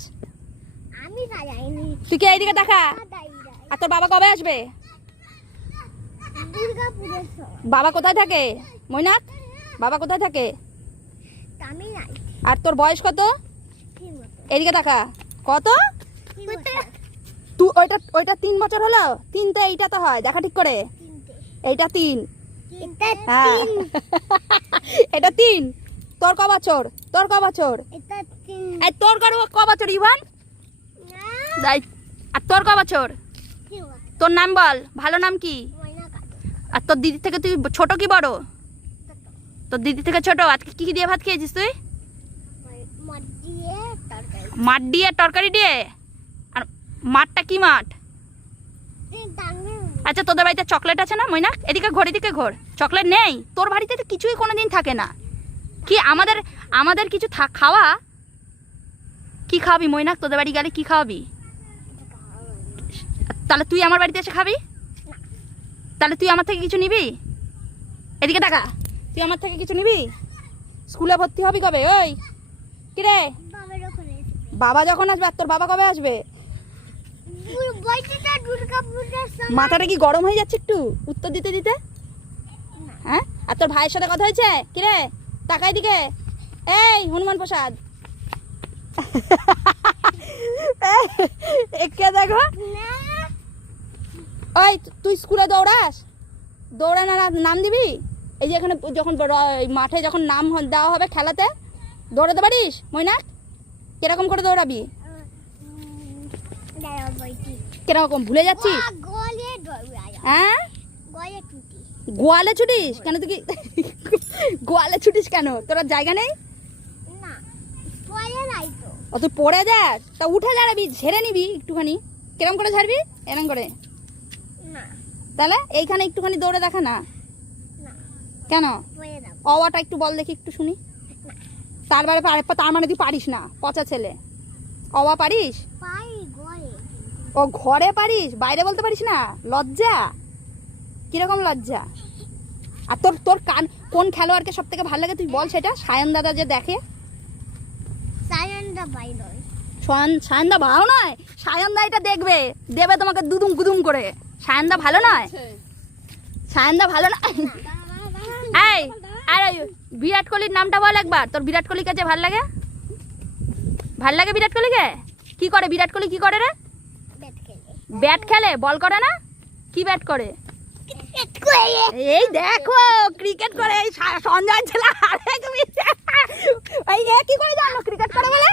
জানিস? আমি না জানি। তুই কি এইদিকে দেখা। আর তোর বাবা কবে আসবে? দুর্গাপুরের বাবা কোথায় থাকে মৈনাক? বাবা কোথায় থাকে? তামিলনাড়ু। আর তোর বয়স কত? এইদিকে দেখা। কত? তুই ওইটা 3 বছর হলো? 3তে এইটা তো হয়, দেখা ঠিক করে। এইটা 3। হ্যাঁ এটা 3। তোর ক বছর? তোর ক বছর? এই তোর ক বছর ইভান? আর তোর ক বছর? তোর নাম বল, ভালো নাম কি? আর তোর দিদি থেকে তুই ছোট কি বড়? তোর দিদি থেকে ছোট। আজকে কি দিয়ে ভাত খেয়েছিস তুই? মাঠ দিয়ে তরকারি দিয়ে। আর মাঠটা কি মাঠ? আচ্ছা তোদের বাড়িতে চকলেট আছে না মৈনাক? এদিকে ঘোর, এদিকে ঘোর। চকলেট নেই তোর বাড়িতে? তো কিছুই কোনোদিন থাকে না কি? আমাদের কিছু খাওয়া। কি খাওয়াবি মৈনাক? তোদের বাড়ি গেলে কি খাওয়াবি? তাহলে তুই আমার বাড়িতে এসে খাবি? তাহলে তুই আমার থেকে কিছু নিবি? এদিকে টাকা। তুই আমার থেকে কিছু নিবি? স্কুলে ভর্তি হবি কবে? ওই কিরে, বাবা যখন আসবে। আর তোর বাবা কবে আসবে? মাথাটা কি গরম হয়ে যাচ্ছে একটু উত্তর দিতে দিতে? হ্যাঁ। আর তোর ভাইয়ের সাথে কথা হয়েছে? কিরে তাকাই দিকে। এই হনুমান প্রসাদ একে দেখো। ওই তুই স্কুলে দৌড়াস? দৌড়ানোর নাম দিবি? এই যে এখানে যখন মাঠে যখন নাম দেওয়া হবে খেলাতে, দৌড়াতে পারিস মৈনাক? কিরকম করে দৌড়াবি? কিরকম ভুলে যাচ্ছিস? হ্যাঁ গোয়ালে ছুটিস কেন? তুই কি গোয়ালে ছুটিস কেন? তোর জায়গা নেই? ও তুই পড়ে যাস? তা উঠে দাঁড়াবি, ঝেড়ে নিবি একটুখানি। কিরম করে ঝাড়বি? এরম করে? তাহলে এইখানে একটুখানি দৌড়ে দেখা না। কেন? অওয়াটা একটু বল দেখি, একটু শুনি। তার মানে তুই পারিস না, পচা ছেলে। অওয়া পারিস? ও ঘরে পারিস, বাইরে বলতে পারিস না? লজ্জা? কিরকম লজ্জা? আর তোর কোন খেলোয়াড়কে সব থেকে ভালো লাগে তুই বল সেটা। সায়ন দাদা যে দেখে। সায়ন দা ভালো নয়? সায়ন দা এটা দেখবে, দেবে তোমাকে দুদুম গুদুম করে। সায়ন দা ভালো নয়? সায়ন দা ভালো নয়? এই আর বিরাট কোহলির নামটা বল একবার। তোর বিরাট কোহলিকে যে ভাল লাগে? ভাল লাগে বিরাট কোহলিকে? কি করে বিরাট কোহলি? কি করে রে? ব্যাট খেলে, বল করে না? কি ব্যাট করে? এই দেখো ক্রিকেট করে। এই সঞ্জয় ছেলে আরেক কি করে জানো ক্রিকেট করে বলে?